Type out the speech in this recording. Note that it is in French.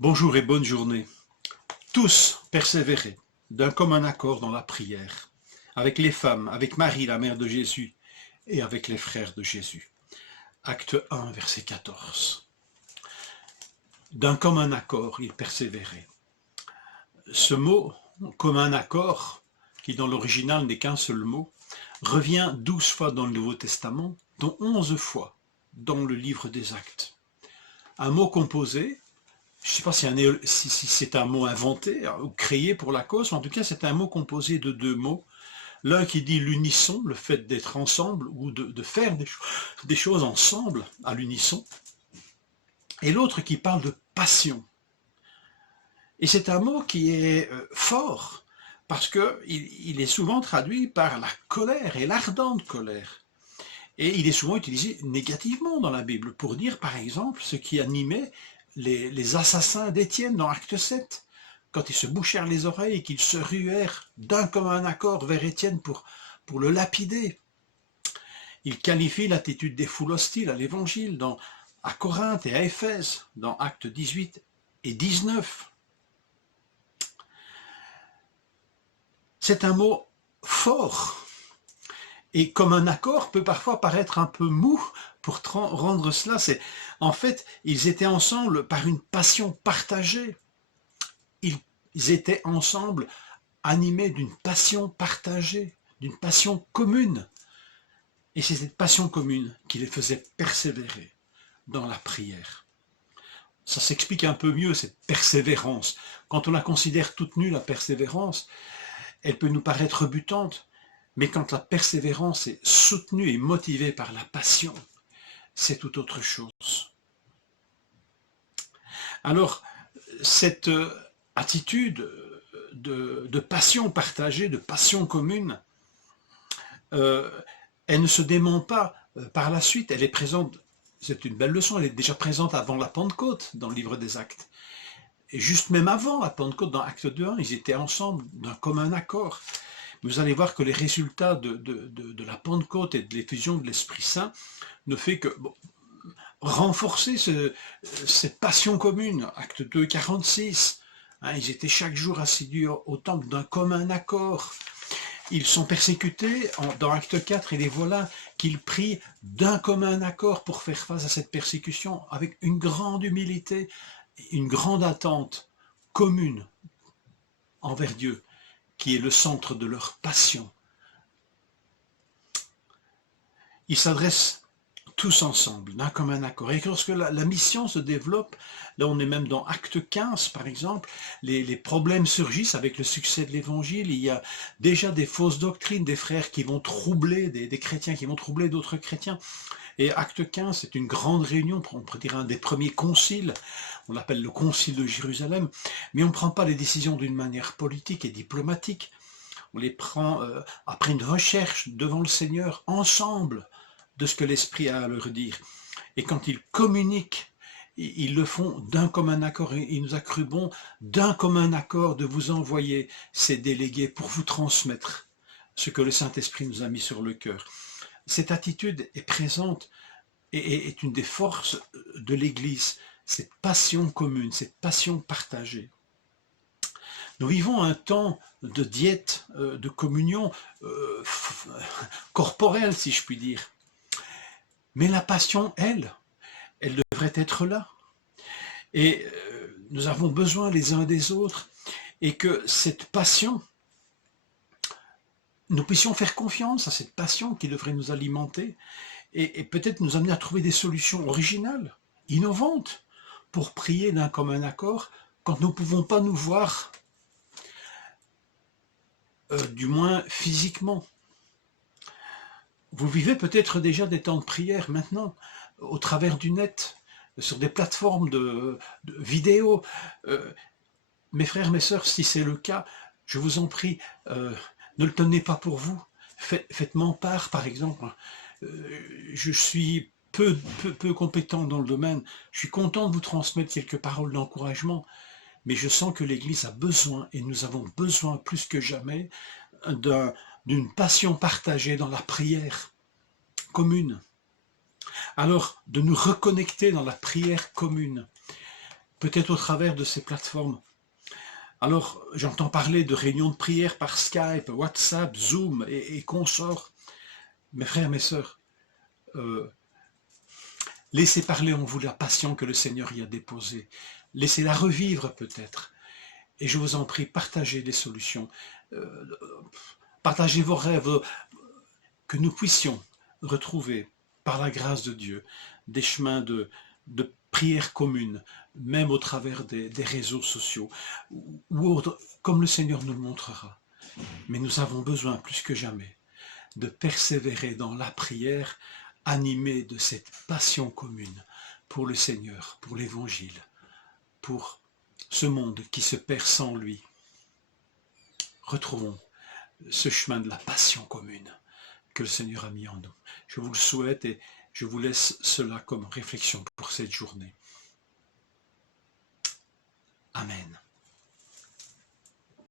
Bonjour et bonne journée. Tous persévérer d'un commun accord dans la prière, avec les femmes, avec Marie, la mère de Jésus, et avec les frères de Jésus. Acte 1, verset 14. D'un commun accord, ils persévéraient. Ce mot, commun accord, qui dans l'original n'est qu'un seul mot, revient 12 fois dans le Nouveau Testament, dont 11 fois dans le livre des Actes. Un mot composé, je ne sais pas si c'est un mot inventé ou créé pour la cause, mais en tout cas c'est un mot composé de deux mots. L'un qui dit l'unisson, le fait d'être ensemble ou de faire des choses ensemble à l'unisson, et l'autre qui parle de passion. Et c'est un mot qui est fort, parce qu'il est souvent traduit par la colère et l'ardente colère. Et il est souvent utilisé négativement dans la Bible, pour dire par exemple ce qui animait les assassins d'Étienne dans Acte 7, quand ils se bouchèrent les oreilles et qu'ils se ruèrent d'un commun accord vers Étienne pour le lapider. Il qualifie l'attitude des foules hostiles à l'Évangile à Corinthe et à Éphèse, dans Actes 18 et 19. C'est un mot fort. Et comme un accord peut parfois paraître un peu mou pour rendre cela. En fait, ils étaient ensemble par une passion partagée. Ils étaient ensemble animés d'une passion partagée, d'une passion commune. Et c'est cette passion commune qui les faisait persévérer dans la prière. Ça s'explique un peu mieux, cette persévérance. Quand on la considère toute nue, la persévérance, elle peut nous paraître rebutante. Mais quand la persévérance est soutenue et motivée par la passion, c'est tout autre chose. Alors, cette attitude de passion partagée, de passion commune, elle ne se dément pas par la suite, elle est présente, c'est une belle leçon, elle est déjà présente avant la Pentecôte dans le livre des Actes. Et juste même avant la Pentecôte, dans Acte 2.1, ils étaient ensemble d'un commun accord. Vous allez voir que les résultats de la Pentecôte et de l'effusion de l'Esprit Saint ne fait que renforcer cette passion commune. Acte 2, 46. Ils étaient chaque jour assidus au temple d'un commun accord. Ils sont persécutés dans Acte 4 et les voilà qu'ils prient d'un commun accord pour faire face à cette persécution avec une grande humilité, une grande attente commune envers Dieu, qui est le centre de leur passion. Ils s'adressent tous ensemble, d'un commun accord. Et lorsque la mission se développe, là on est même dans Acte 15 par exemple, les problèmes surgissent avec le succès de l'Évangile. Il y a déjà des fausses doctrines, des frères qui vont troubler, des chrétiens qui vont troubler d'autres chrétiens. Et Acte 15, c'est une grande réunion, on pourrait dire un des premiers conciles, on l'appelle le concile de Jérusalem, mais on ne prend pas les décisions d'une manière politique et diplomatique, on les prend après une recherche devant le Seigneur, ensemble, de ce que l'Esprit a à leur dire. Et quand ils communiquent, ils le font d'un commun accord. Il nous a cru bon, d'un commun accord, de vous envoyer ces délégués pour vous transmettre ce que le Saint-Esprit nous a mis sur le cœur. Cette attitude est présente et est une des forces de l'Église, cette passion commune, cette passion partagée. Nous vivons un temps de diète, de communion corporelle, si je puis dire. Mais la passion, elle devrait être là. Et nous avons besoin les uns des autres, et que cette passion, nous puissions faire confiance à cette passion qui devrait nous alimenter, et peut-être nous amener à trouver des solutions originales, innovantes, pour prier d'un commun accord, quand nous ne pouvons pas nous voir, du moins physiquement. Vous vivez peut-être déjà des temps de prière maintenant, au travers du net, sur des plateformes de vidéos. Mes frères, mes sœurs, si c'est le cas, je vous en prie, ne le tenez pas pour vous. Faites-m'en part, par exemple. Je suis peu compétent dans le domaine. Je suis content de vous transmettre quelques paroles d'encouragement, mais je sens que l'Église a besoin, et nous avons besoin plus que jamais, d'une passion partagée dans la prière commune. Alors, de nous reconnecter dans la prière commune. peut-être au travers de ces plateformes. Alors, j'entends parler de réunions de prière par Skype, WhatsApp, Zoom et consorts. Mes frères, mes sœurs, laissez parler en vous la passion que le Seigneur y a déposée. Laissez-la revivre peut-être. Et je vous en prie, partagez des solutions. Partagez vos rêves, que nous puissions retrouver, par la grâce de Dieu, des chemins de prière commune, même au travers des réseaux sociaux, ou comme le Seigneur nous le montrera. Mais nous avons besoin, plus que jamais, de persévérer dans la prière, animés de cette passion commune pour le Seigneur, pour l'Évangile, pour ce monde qui se perd sans lui. Retrouvons ce chemin de la passion commune que le Seigneur a mis en nous. Je vous le souhaite et je vous laisse cela comme réflexion pour cette journée. Amen.